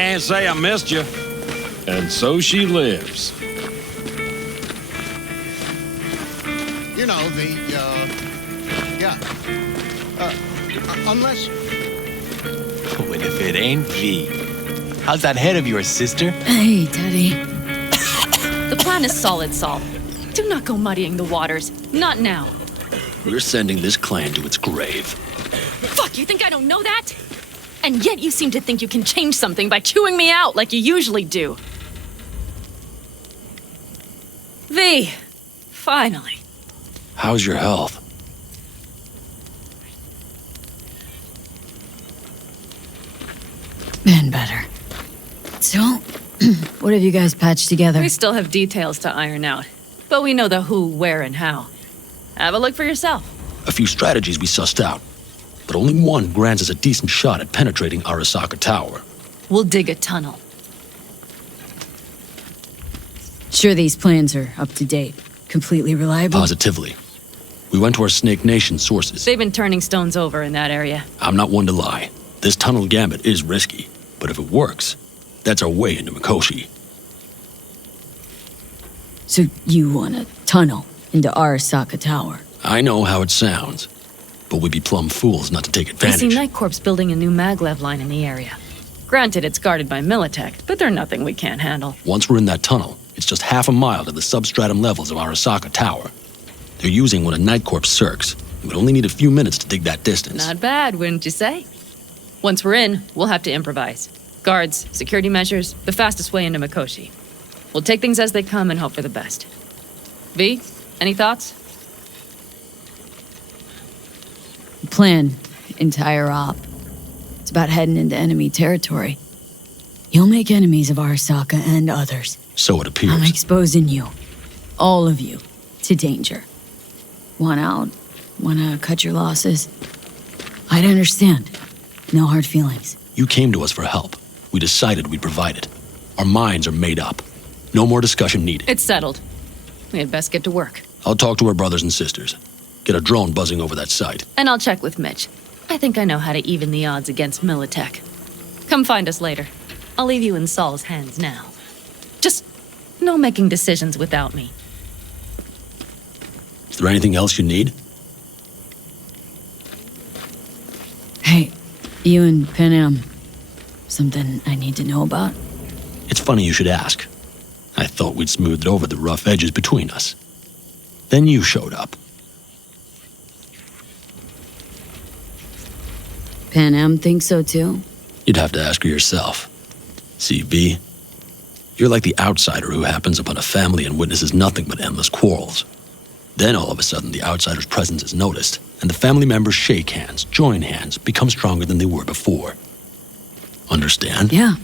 Can't say I missed you. And so she lives. You know, unless... Oh, and if it ain't V. How's that head of yours, sister? Hey, Teddy. The plan is solid, Saul. Do not go muddying the waters. Not now. We're sending this clan to its grave. Fuck, you think I don't know that? And yet you seem to think you can change something by chewing me out like you usually do. V, finally. How's your health? Been better. So, what have you guys patched together? We still have details to iron out, but we know the who, where, and how. Have a look for yourself. A few strategies we sussed out, but only one grants us a decent shot at penetrating Arasaka Tower. We'll dig a tunnel. Sure these plans are up to date? Completely reliable? Positively. We went to our Snake Nation sources. They've been turning stones over in that area. I'm not one to lie. This tunnel gambit is risky, but if it works, that's our way into Mikoshi. So you want a tunnel into Arasaka Tower? I know how it sounds, but we'd be plumb fools not to take I advantage. see Night Corps building a new maglev line in the area. Granted, it's guarded by Militech, but they're nothing we can't handle. Once we're in that tunnel, it's just half a mile to the substratum levels of Arasaka Tower. They're using one of Night Corps circs. It would only need a few minutes to dig that distance. Not bad, wouldn't you say? Once we're in, we'll have to improvise. Guards, security measures, the fastest way into Mikoshi. We'll take things as they come and hope for the best. V, any thoughts? Plan, entire op. It's about heading into enemy territory. You'll make enemies of Arasaka and others. So it appears. I'm exposing you, all of you, to danger. Want out? Wanna cut your losses? I'd understand. No hard feelings. You came to us for help. We decided we'd provide it. Our minds are made up. No more discussion needed. It's settled. We had best get to work. I'll talk to our brothers and sisters. Get a drone buzzing over that site. And I'll check with Mitch. I think I know how to even the odds against Militech. Come find us later. I'll leave you in Saul's hands now. Just no making decisions without me. Is there anything else you need? Hey, you and Panam. Something I need to know about? It's funny you should ask. I thought we'd smoothed over the rough edges between us. Then you showed up. Panam thinks so too? You'd have to ask her yourself. See, V, you're like the outsider who happens upon a family and witnesses nothing but endless quarrels. Then all of a sudden the outsider's presence is noticed, and the family members shake hands, join hands, become stronger than they were before. Understand? Yeah.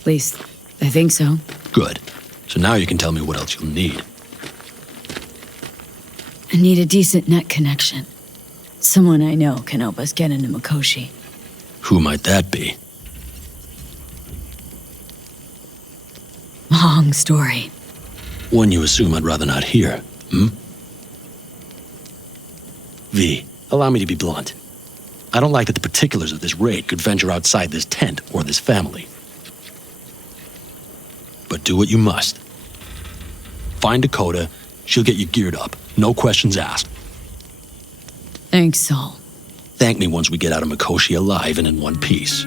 At least, I think so. Good. So now you can tell me what else you'll need. I need a decent net connection. Someone I know can help us get into Mikoshi. Who might that be? Long story. One you assume I'd rather not hear, hmm? V, allow me to be blunt. I don't like that the particulars of this raid could venture outside this tent or this family. But do what you must. Find Dakota, she'll get you geared up. No questions asked. Thanks, Saul. Thank me once we get out of Mikoshi alive and in one piece.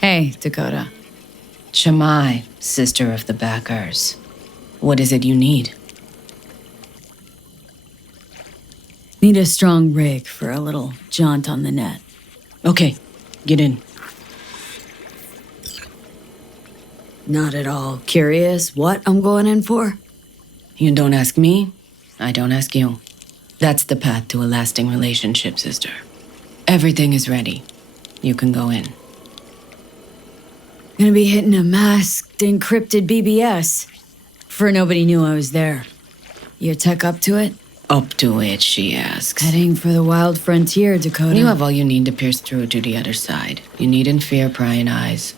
Hey, Dakota. Shamai, sister of the Backers. What is it you need? Need a strong rig for a little jaunt on the net. Okay, get in. Not at all curious what I'm going in for? You don't ask me, I don't ask you. That's the path to a lasting relationship, sister. Everything is ready. You can go in. Gonna be hitting a masked, encrypted BBS. For nobody knew I was there. Your tech up to it? Up to it, she asks. Heading for the wild frontier, Dakota. You have all you need to pierce through to the other side. You needn't fear prying eyes.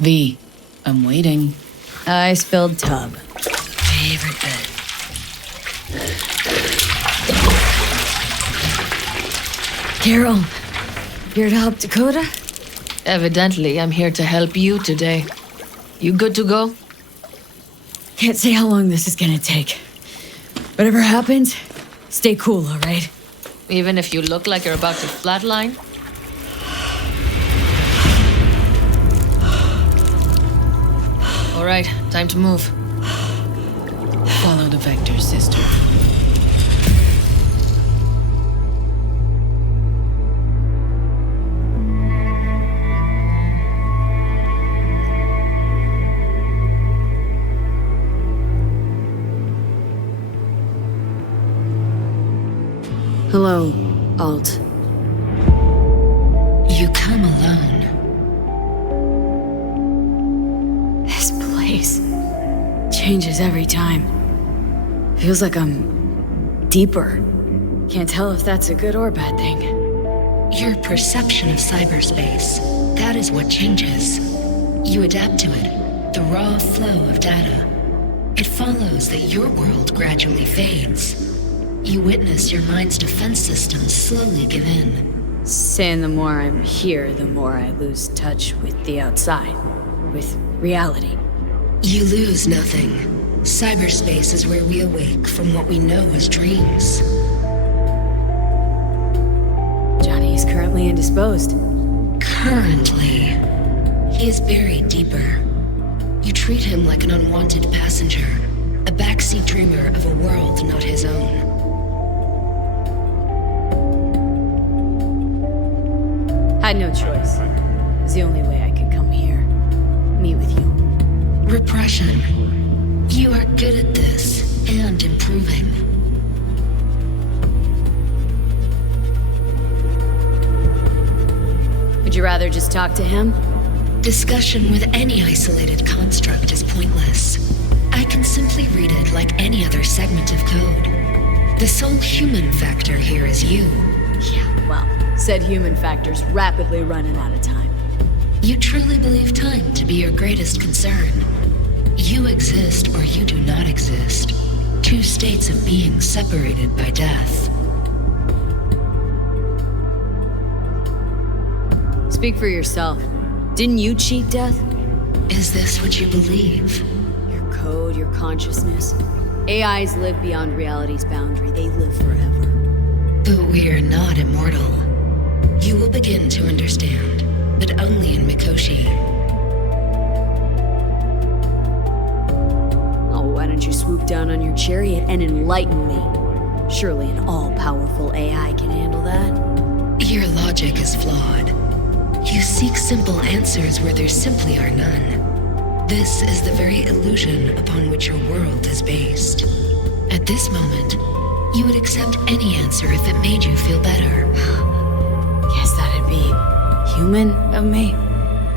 V, I'm waiting. Ice-filled tub. Favorite bed. Carol, here to help Dakota? Evidently, I'm here to help you today. You good to go? Can't say how long this is gonna take. Whatever happens, stay cool, all right? Even if you look like you're about to flatline? All right, time to move. Follow the vector, sister. Hello, Alt. You come alone. This place changes every time. Feels like I'm deeper. Can't tell if that's a good or bad thing. Your perception of cyberspace, that is what changes. You adapt to it, the raw flow of data. It follows that your world gradually fades. You witness your mind's defense systems slowly give in. Saying the more I'm here, the more I lose touch with the outside, with reality. You lose nothing. Cyberspace is where we awake from what we know as dreams. Johnny is currently indisposed. Currently, he is buried deeper. You treat him like an unwanted passenger, a backseat dreamer of a world not his own. Had no choice. It was the only way I could come here. Meet with you. Repression. You are good at this, and improving. Would you rather just talk to him? Discussion with any isolated construct is pointless. I can simply read it like any other segment of code. The sole human factor here is you. Yeah, well, said human factor's rapidly running out of time. You truly believe time to be your greatest concern. You exist or you do not exist. Two states of being separated by death. Speak for yourself. Didn't you cheat death? Is this what you believe? Your code, your consciousness. AIs live beyond reality's boundary. They live forever. But we are not immortal. You will begin to understand, but only in Mikoshi. Oh, why don't you swoop down on your chariot and enlighten me? Surely an all-powerful AI can handle that. Your logic is flawed. You seek simple answers where there simply are none. This is the very illusion upon which your world is based. At this moment, you would accept any answer if it made you feel better. Guess that'd be human of me.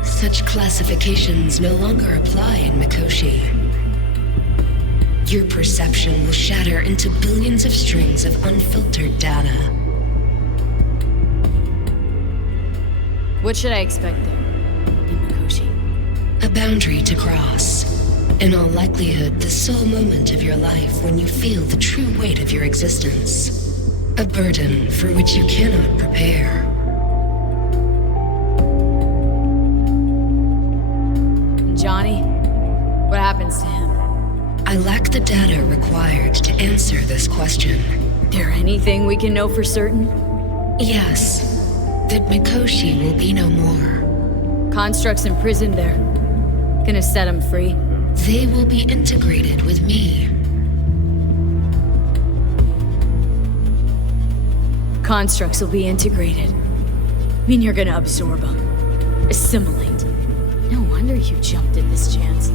Such classifications no longer apply in Mikoshi. Your perception will shatter into billions of strings of unfiltered data. What should I expect there, in Mikoshi? A boundary to cross. In all likelihood, the sole moment of your life when you feel the true weight of your existence. A burden for which you cannot prepare. And Johnny? What happens to him? I lack the data required to answer this question. There anything we can know for certain? Yes, that Mikoshi will be no more. Constructs imprisoned there. Gonna set him free? They will be integrated with me. Constructs will be integrated. Mean you're gonna absorb them. Assimilate. No wonder you jumped at this chance.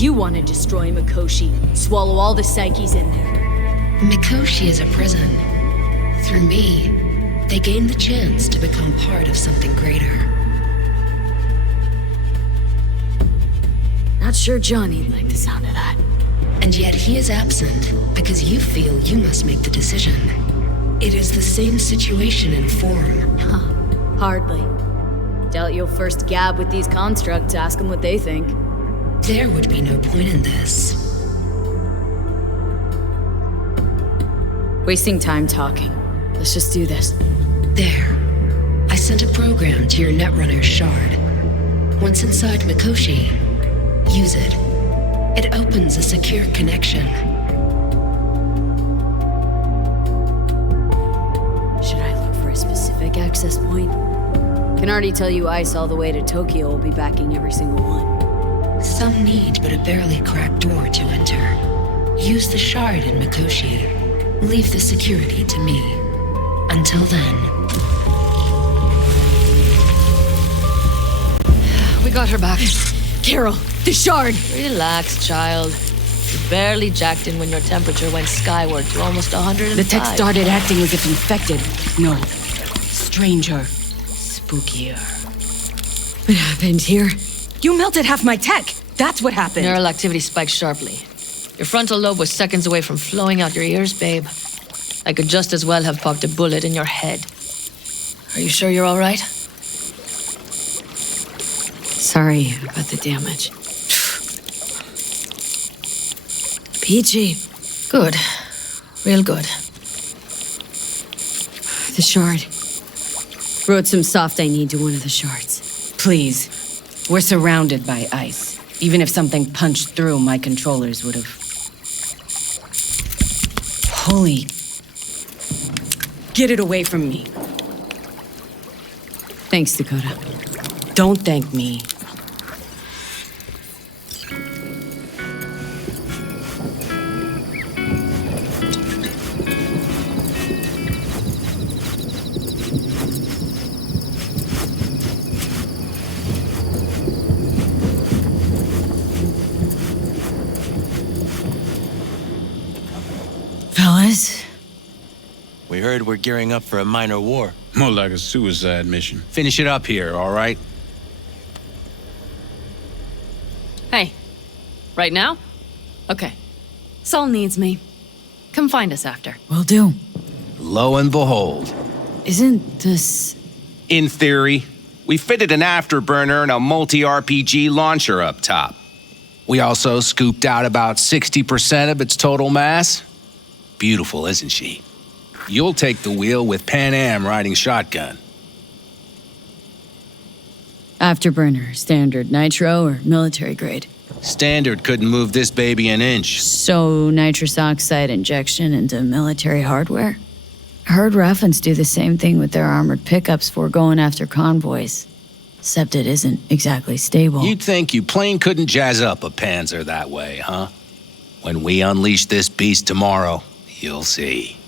You want to destroy Mikoshi, swallow all the psyches in there. Mikoshi is a prison. Through me, They gain the chance to become part of something greater. Not sure Johnny'd like the sound of that. And yet he is absent because you feel you must make the decision. It is the same situation in form. Huh. Hardly. Doubt you'll first gab with these constructs, ask them what they think. There would be no point in this. Wasting time talking. Let's just do this. There. I sent a program to your Netrunner's shard. Once inside Mikoshi, use it. It opens a secure connection. Should I look for a specific access point? Can already tell you Ice all the way to Tokyo will be backing every single one. Some need but a barely cracked door to enter. Use the shard in Mikoshi. Leave the security to me. Until then. We got her back. Carol, the shard! Relax, child. You barely jacked in when your temperature went skyward to almost 105. The tech started acting as if infected. No. Stranger. Spookier. What happened here? You melted half my tech! That's what happened! Neural activity spiked sharply. Your frontal lobe was seconds away from flowing out your ears, babe. I could just as well have popped a bullet in your head. Are you sure you're all right? Sorry about the damage. Peachy. Good. Real good. The shard. Wrote some soft I need to one of the shards. Please. We're surrounded by ice. Even if something punched through, my controllers would have... Holy... Get it away from me. Thanks, Dakota. Don't thank me. Fellas? We heard we're gearing up for a minor war. More like a suicide mission. Finish it up here, all right? Hey, right now? Okay. Saul needs me. Come find us after. Will do. Lo and behold. Isn't this... In theory, we fitted an afterburner and a multi-RPG launcher up top. We also scooped out about 60% of its total mass. Beautiful, isn't she? You'll take the wheel with Pan Am riding shotgun. Afterburner, standard nitro, or military grade? Standard couldn't move this baby an inch. So, nitrous oxide injection into military hardware? Heard Raffens do the same thing with their armored pickups for going after convoys. Except it isn't exactly stable. You'd think you plain couldn't jazz up a Panzer that way, huh? When we unleash this beast tomorrow, you'll see.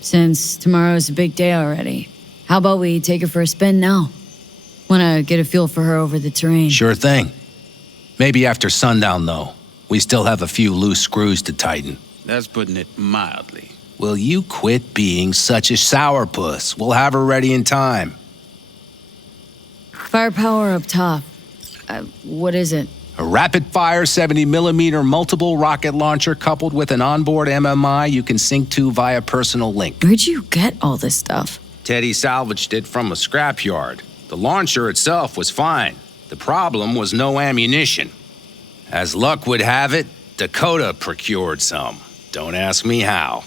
Since tomorrow's a big day already, how about we take her for a spin now? Wanna get a feel for her over the terrain. Sure thing. Maybe after sundown, though. We still have a few loose screws to tighten. That's putting it mildly. Will you quit being such a sourpuss? We'll have her ready in time. Firepower up top. What is it? A rapid-fire 70mm multiple rocket launcher coupled with an onboard MMI you can sync to via personal link. Where'd you get all this stuff? Teddy salvaged it from a scrapyard. The launcher itself was fine. The problem was no ammunition. As luck would have it, Dakota procured some. Don't ask me how.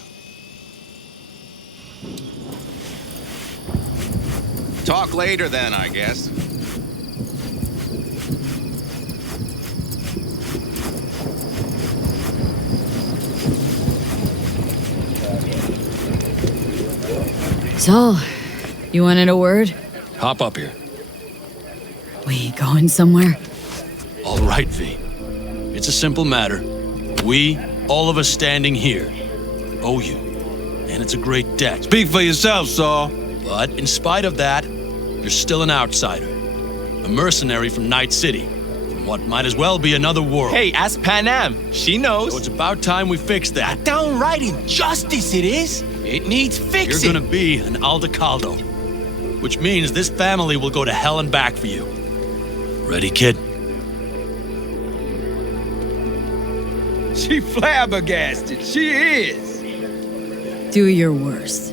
Talk later then, I guess. So, you wanted a word? Hop up here. We going somewhere? All right, V. It's a simple matter. We, all of us standing here, owe you. And it's a great debt. Speak for yourself, Saul. But in spite of that, you're still an outsider. A mercenary from Night City. From what might as well be another world. Hey, ask Pan Am. She knows. So it's about time we fix that. Downright injustice it is. It needs You're fixing. gonna be an Aldecaldo, which means this family will go to hell and back for you. Ready, kid? She flabbergasted. She is. Do your worst.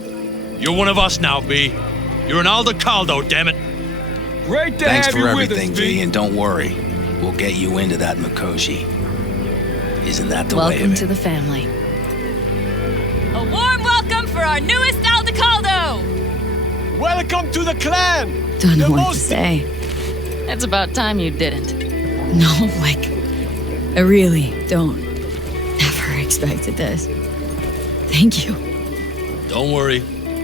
You're one of us now, B. You're an Aldecaldo, damn it. Great to Thanks have for you everything, with us, V, and don't worry. We'll get you into that Mikoshi. Isn't that the way Welcome of to it? the family. A warm welcome for our newest Aldecaldo! Welcome to the clan. Don't know what to say. It's about time you didn't. No, like, I really don't. Never expected this. Thank you. Don't worry,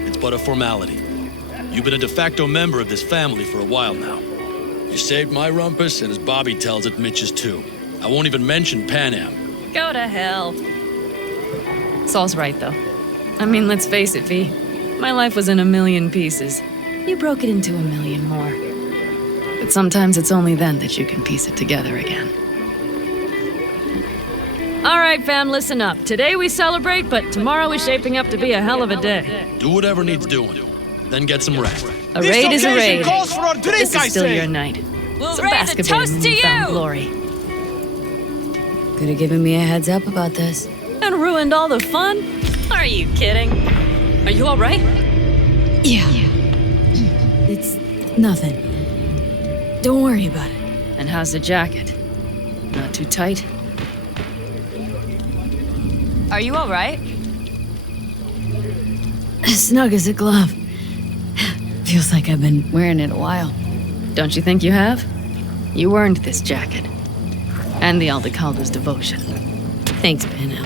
it's but a formality. You've been a de facto member of this family for a while now. You saved my rumpus, and as Bobby tells it, Mitch's too. I won't even mention Pan Am. Go to hell. Saul's right, though. I mean, let's face it, V. My life was in a million pieces. You broke it into a million more. But sometimes it's only then that you can piece it together again. All right, fam, listen up. Today we celebrate, but tomorrow is shaping up to be a hell of a day. Do whatever needs doing, then get some rest. A raid is a raid. Calls for a drink, This I is still say. your night. We'll Some raise a basketball toast in to newfound you! glory. Could have given me a heads up about this. And ruined all the fun? Are you kidding? Are you all right? Yeah. It's nothing. Don't worry about it. And how's the jacket? Not too tight? Are you alright? As snug as a glove. Feels like I've been wearing it a while. Don't you think you have? You earned this jacket. And the Aldecaldos' devotion. Thanks, Pano.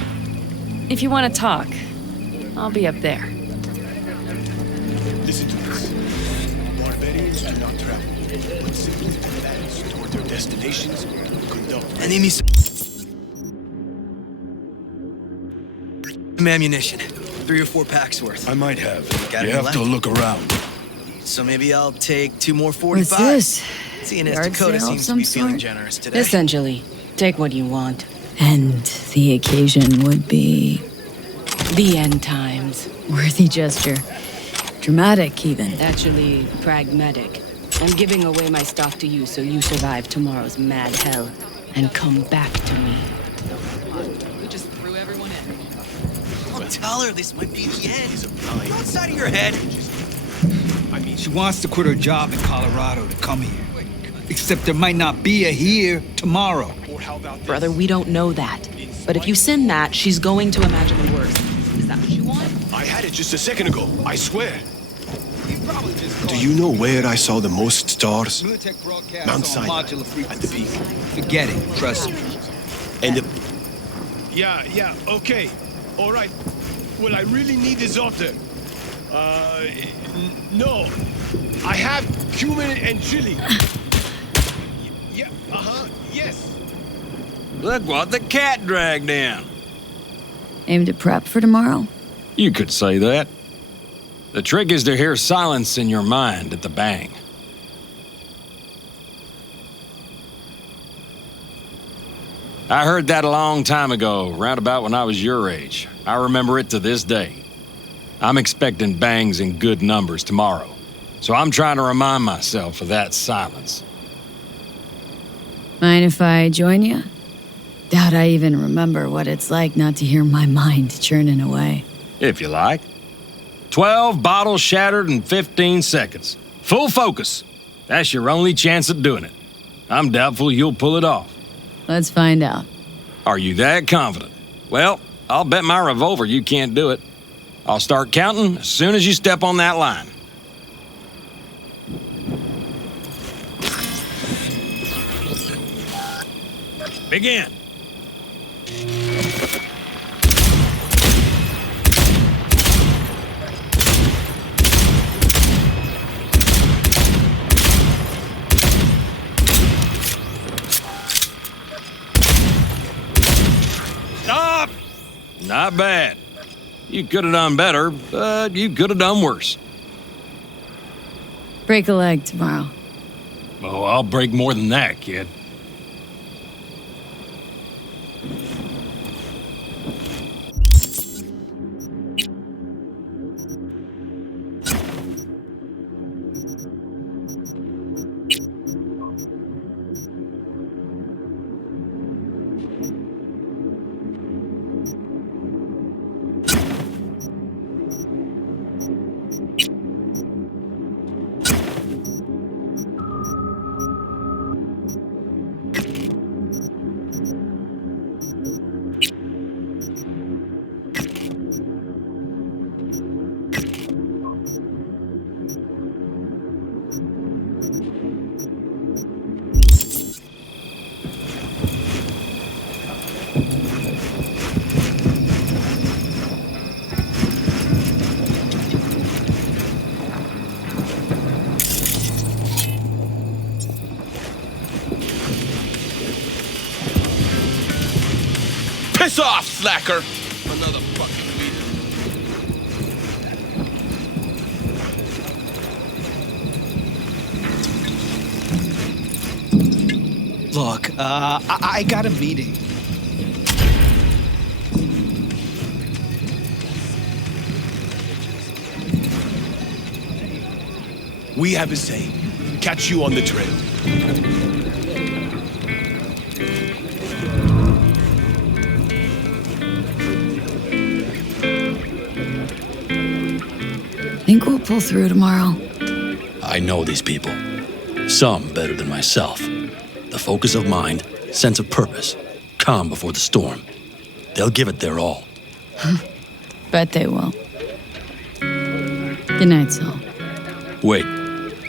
If you want to talk, I'll be up there. Listen to this. Barbarians do not travel, but simply advance toward their destinations, conduct Enemies. Some ammunition. 3 or 4 packs worth. I might have. Got You any have to left? look around. So maybe I'll take 2 more What's 45s. this? Seeing as Yard Dakota sale of seems to some be feeling sort? generous today. Essentially, take what you want. And the occasion would be The end times. worthy gesture. Dramatic, even. Actually, pragmatic. I'm giving away my stock to you so you survive tomorrow's mad hell and come back to me. We just threw everyone in. I'll tell her this might be the end. Outside of your head. I mean, she wants to quit her job in Colorado to come here. Except there might not be a here tomorrow. Or how about this? Brother, we don't know that. But if you send that, she's going to imagine the worst. Is that what you want? I had it just a second ago, I swear. Do you know where I saw the most stars? Mount Sinai, at the peak. Forget it, trust me. And the... Yeah, okay. All right. Well, I really need this otter. No. I have cumin and chili. Yeah, yes. Look what the cat dragged in. Aim to prep for tomorrow? You could say that. The trick is to hear silence in your mind at the bang. I heard that a long time ago, round about when I was your age. I remember it to this day. I'm expecting bangs in good numbers tomorrow, so I'm trying to remind myself of that silence. Mind if I join you? Doubt I even remember what it's like not to hear my mind churning away. If you like. 12 bottles shattered in 15 seconds. Full focus. That's your only chance at doing it. I'm doubtful you'll pull it off. Let's find out. Are you that confident? Well, I'll bet my revolver you can't do it. I'll start counting as soon as you step on that line. Begin. Stop! Not bad. You could have done better, but you could have done worse. Break a leg tomorrow. Oh, I'll break more than that, kid. Piss off, slacker! Another fucking meeting. Look, I got a meeting. We have a say. Catch you on the trail. Think we'll pull through tomorrow? I know these people. Some better than myself. The focus of mind, sense of purpose, calm before the storm. They'll give it their all. Bet they will. Good night, Saul. Wait.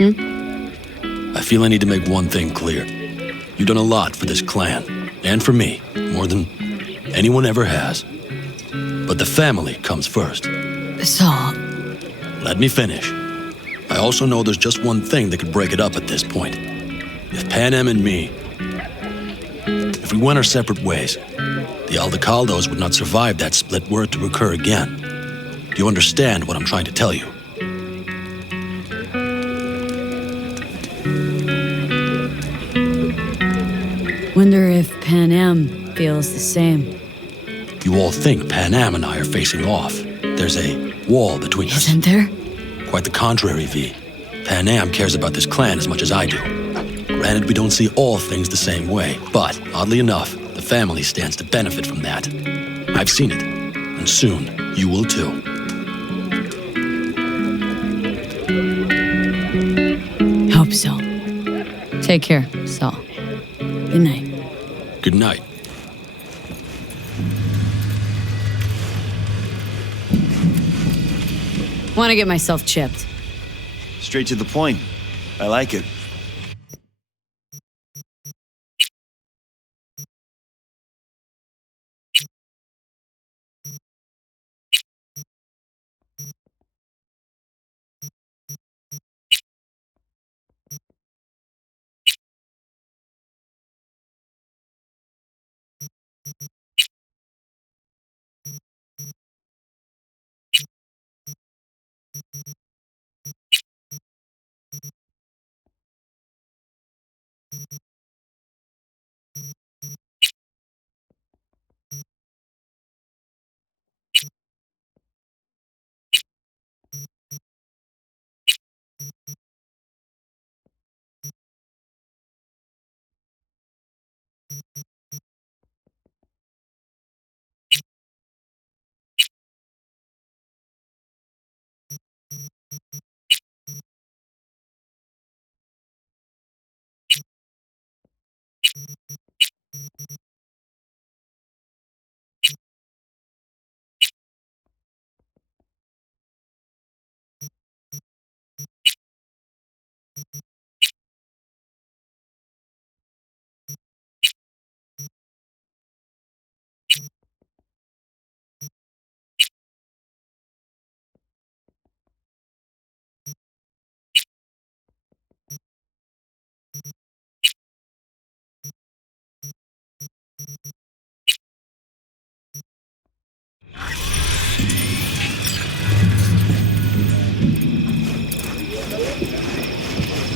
I feel I need to make one thing clear. You've done a lot for this clan, and for me, more than anyone ever has. But the family comes first. Saul. Let me finish. I also know there's just one thing that could break it up at this point. If Pan Am and me, if we went our separate ways, the Aldecaldos would not survive that split were it to occur again. Do you understand what I'm trying to tell you? Wonder if Pan Am feels the same. You all think Pan Am and I are facing off. There's a wall between us. Isn't there? Quite the contrary, V. Pan Am cares about this clan as much as I do. Granted, we don't see all things the same way, but oddly enough, the family stands to benefit from that. I've seen it, and soon you will too. Hope so. Take care, Saul. Good night. Good night. Want to get myself chipped. Straight to the point. I like it.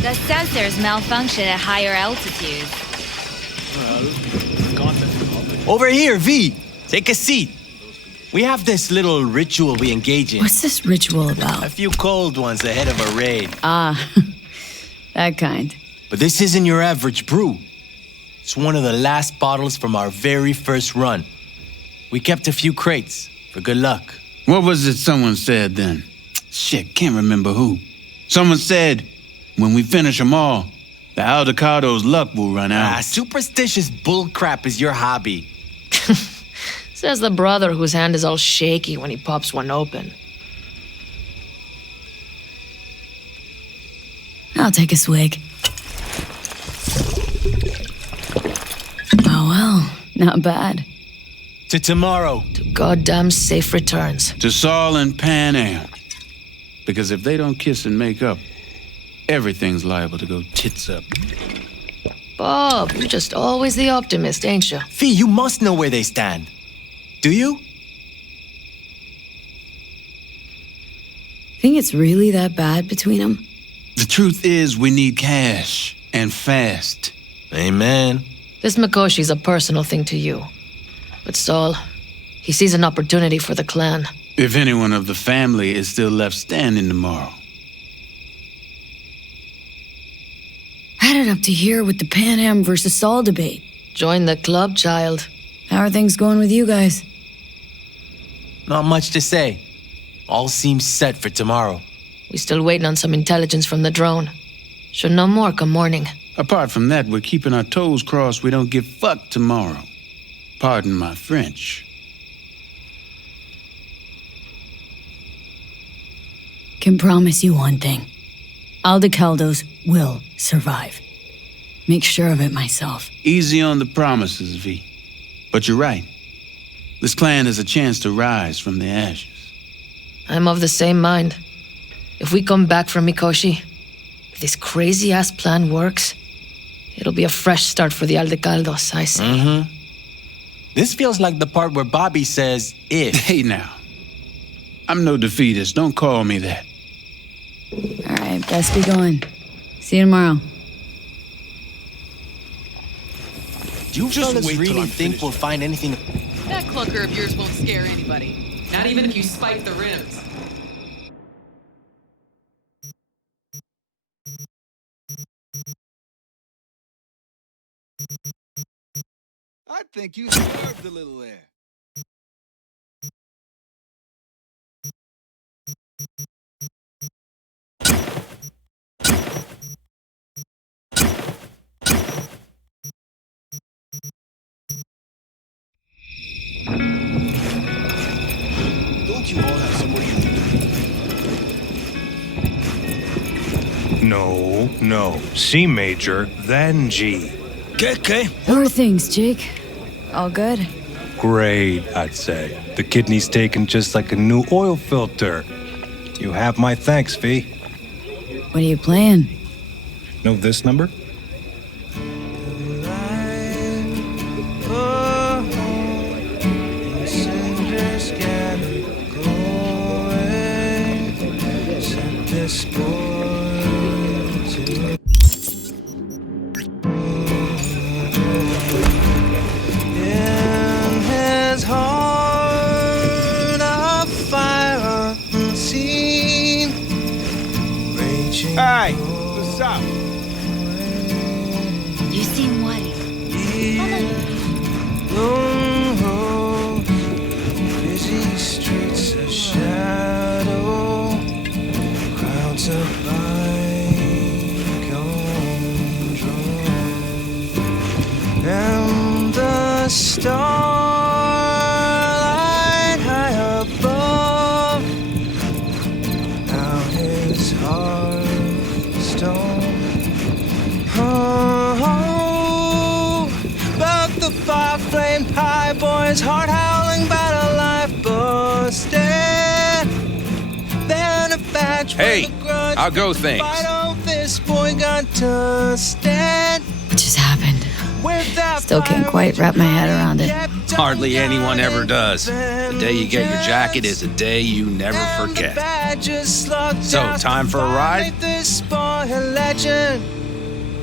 The sensors malfunction at higher altitudes. Over here, V. Take a seat. We have this little ritual we engage in. What's this ritual about? A few cold ones ahead of a raid. Ah, that kind. But this isn't your average brew. It's one of the last bottles from our very first run. We kept a few crates for good luck. What was it someone said then? Shit, can't remember who. Someone said, when we finish them all, the Aldecaldos' luck will run out. Superstitious bullcrap is your hobby. Says the brother whose hand is all shaky when he pops one open. I'll take a swig. Oh well, not bad. To tomorrow. To goddamn safe returns. To Saul and Pan Am. Because if they don't kiss and make up, everything's liable to go tits up. Bob, you're just always the optimist, ain't you? Fee, you must know where they stand. Do you? Think it's really that bad between them? The truth is, we need cash. And fast. Amen. This Mikoshi's a personal thing to you. But Saul, he sees an opportunity for the clan. If anyone of the family is still left standing tomorrow. Headed up to here with the Pan Am versus Saul debate. Join the club, child. How are things going with you guys? Not much to say. All seems set for tomorrow. We still waiting on some intelligence from the drone. Should know more come morning. Apart from that, we're keeping our toes crossed we don't get fucked tomorrow. Pardon my French. Can promise you one thing. Aldecaldos will survive. Make sure of it myself. Easy on the promises, V. But you're right. This clan has a chance to rise from the ashes. I'm of the same mind. If we come back from Mikoshi, if this crazy-ass plan works, it'll be a fresh start for the Aldecaldos, I say. Mm-hmm. This feels like the part where Bobby says, if. Hey now. I'm no defeatist. Don't call me that. All right, best be going. See you tomorrow. Do you fellas really think we'll find anything? That clunker of yours won't scare anybody. Not even if you spike the rims. I think you swerved a little there. Don't you all have somewhere you need to be? No. C major, then G. Okay. How are things, Jake? All good? Great, I'd say. The kidney's taken just like a new oil filter. You have my thanks, V. What are you playing? Know this number? Hey, what's up? You seem worried. Busy streets of shadow, crowds of and the starlight high above. Now his heart stone. Oh, but the fire flamed high, boys, heart howling, battle life busted. Then a badge Hey, for the grudge. how go things? Fight on this boy got to stand. What just happened? Without Still can't quite wrap my head around it. Hardly anyone ever does. The day you get your jacket is a day you never forget. So, time for a ride?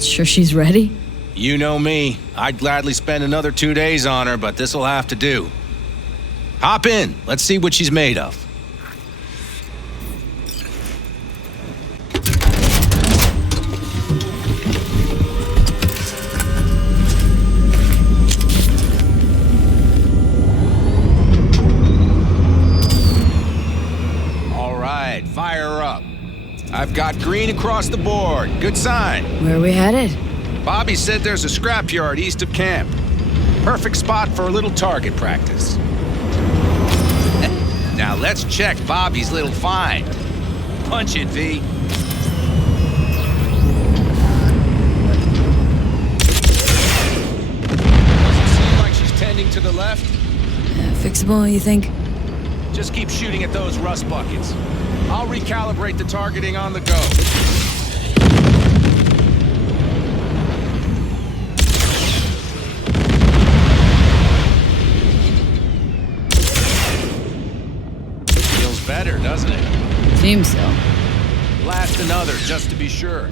Sure she's ready? You know me. I'd gladly spend another 2 days on her, but this'll have to do. Hop in. Let's see what she's made of. I've got green across the board. Good sign. Where are we headed? Bobby said there's a scrapyard east of camp. Perfect spot for a little target practice. Now let's check Bobby's little find. Punch it, V. Doesn't seem like she's tending to the left. Fixable, you think? Just keep shooting at those rust buckets. I'll recalibrate the targeting on the go. Feels better, doesn't it? Seems so. Blast another, just to be sure.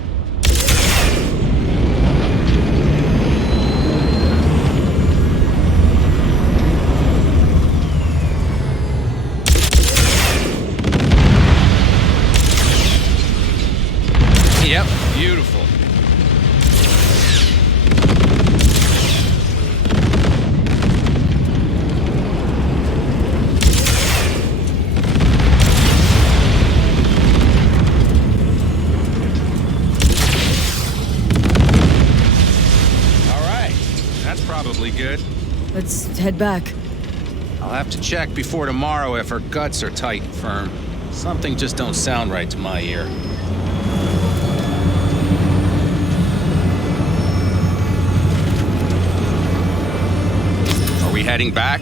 Yep, beautiful. All right, that's probably good. Let's head back. I'll have to check before tomorrow if her guts are tight and firm. Something just don't sound right to my ear. Are we heading back?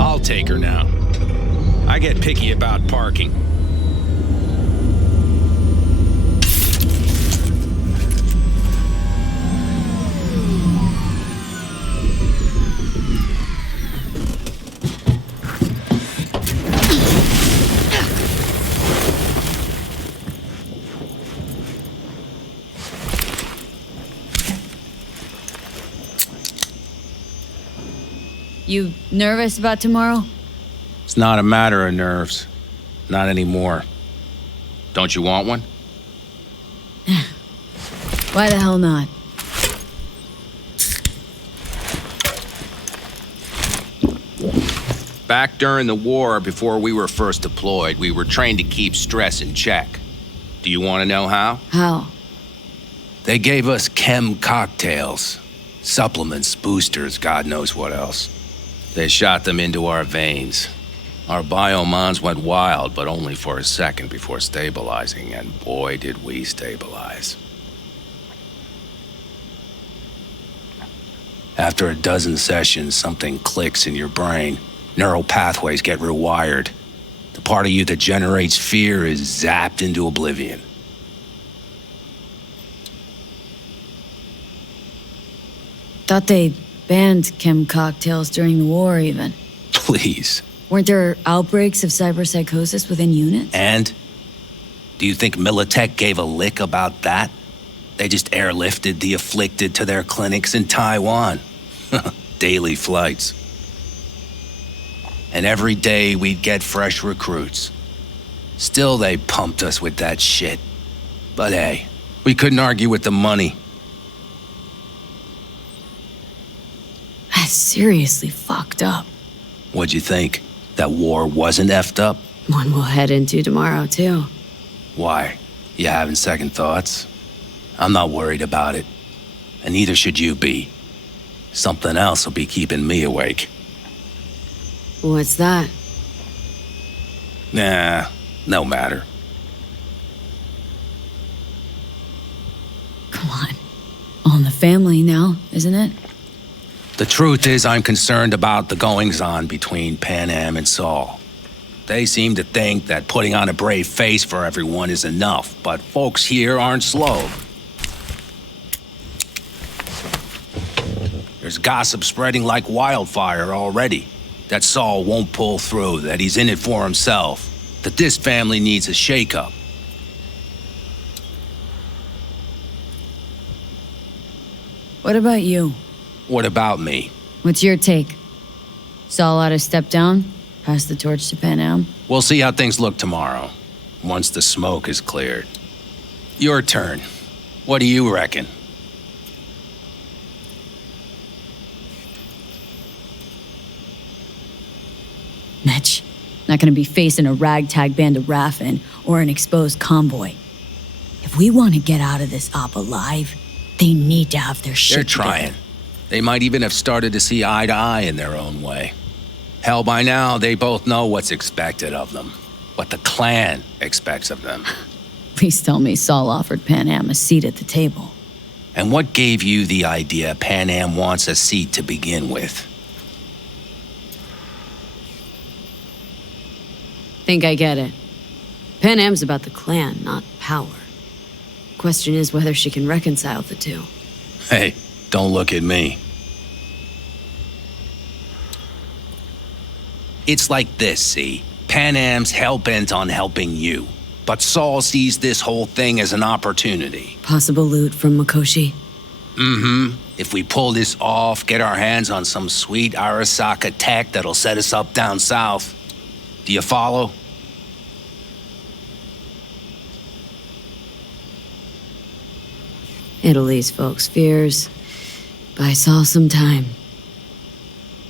I'll take her now. I get picky about parking. You nervous about tomorrow? It's not a matter of nerves. Not anymore. Don't you want one? Why the hell not? Back during the war, before we were first deployed, we were trained to keep stress in check. Do you want to know how? How? They gave us chem cocktails. Supplements, boosters, God knows what else. They shot them into our veins. Our biomons went wild, but only for a second before stabilizing, and boy did we stabilize. After a dozen sessions, something clicks in your brain. Neural pathways get rewired. The part of you that generates fear is zapped into oblivion. Thought they banned chem cocktails during the war, even. Please. Weren't there outbreaks of cyberpsychosis within units? And? Do you think Militech gave a lick about that? They just airlifted the afflicted to their clinics in Taiwan. Daily flights. And every day we'd get fresh recruits. Still they pumped us with that shit. But hey, we couldn't argue with the money. That's seriously fucked up. What'd you think? That war wasn't effed up? One we'll head into tomorrow, too. Why? You having second thoughts? I'm not worried about it. And neither should you be. Something else will be keeping me awake. What's that? Nah, no matter. Come on. All in the family now, isn't it? The truth is, I'm concerned about the goings-on between Pan Am and Saul. They seem to think that putting on a brave face for everyone is enough, but folks here aren't slow. There's gossip spreading like wildfire already. That Saul won't pull through, that he's in it for himself, that this family needs a shake-up. What about you? What about me? What's your take? Saul ought to step down? Pass the torch to Pan Am? We'll see how things look tomorrow, once the smoke is cleared. Your turn. What do you reckon? Mitch, not gonna be facing a ragtag band of Raffin or an exposed convoy. If we want to get out of this op alive, they need to have their shit They're trying. together. They might even have started to see eye to eye in their own way. Hell, by now, they both know what's expected of them. What the clan expects of them. Please tell me Saul offered Pan Am a seat at the table. And what gave you the idea Pan Am wants a seat to begin with? Think I get it. Pan Am's about the clan, not power. Question is whether she can reconcile the two. Hey, don't look at me. It's like this, see? Pan Am's hell-bent on helping you. But Saul sees this whole thing as an opportunity. Possible loot from Mikoshi? Mm-hmm. If we pull this off, get our hands on some sweet Arasaka tech that'll set us up down south. Do you follow? It'll ease folks' fears. Buy Saul some time.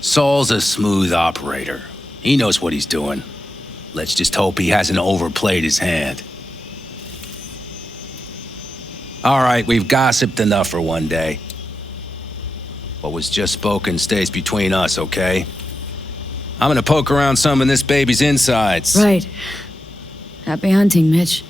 Saul's a smooth operator. He knows what he's doing. Let's just hope he hasn't overplayed his hand. All right, we've gossiped enough for one day. What was just spoken stays between us, okay? I'm gonna poke around some of this baby's insides. Right. Happy hunting, Mitch.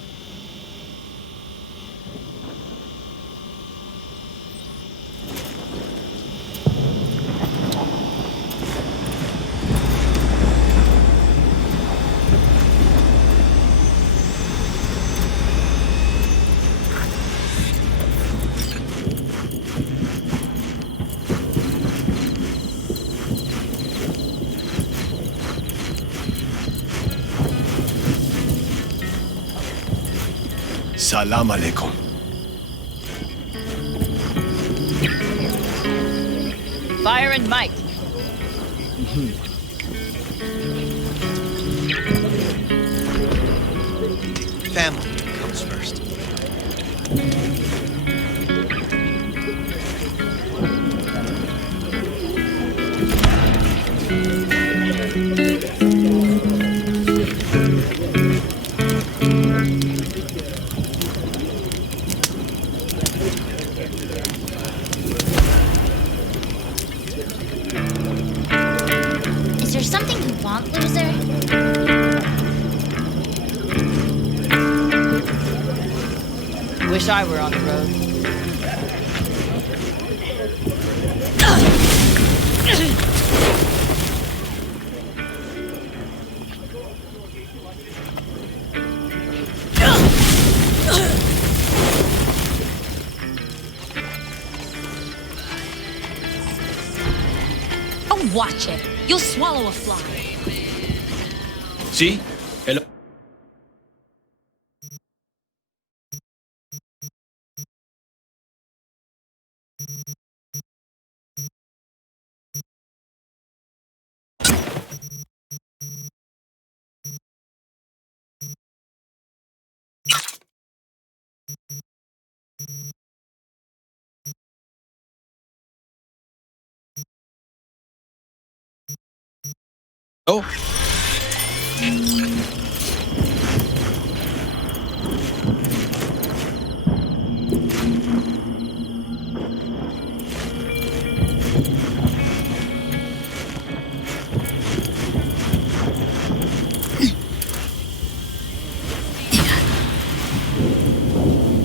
Salam alaikum. Fire and might. Family comes first. Is there something you want, loser? Wish I were on the road. Oh, watch it. You'll swallow a fly. See? Hello. Oh.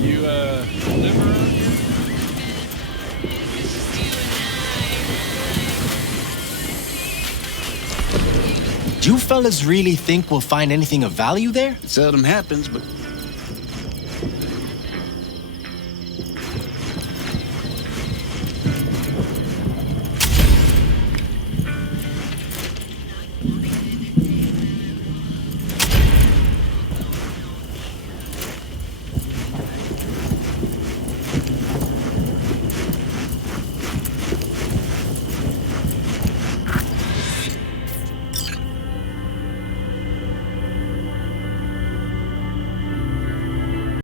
You, live around here? Do you fellas really think we'll find anything of value there? It seldom happens, but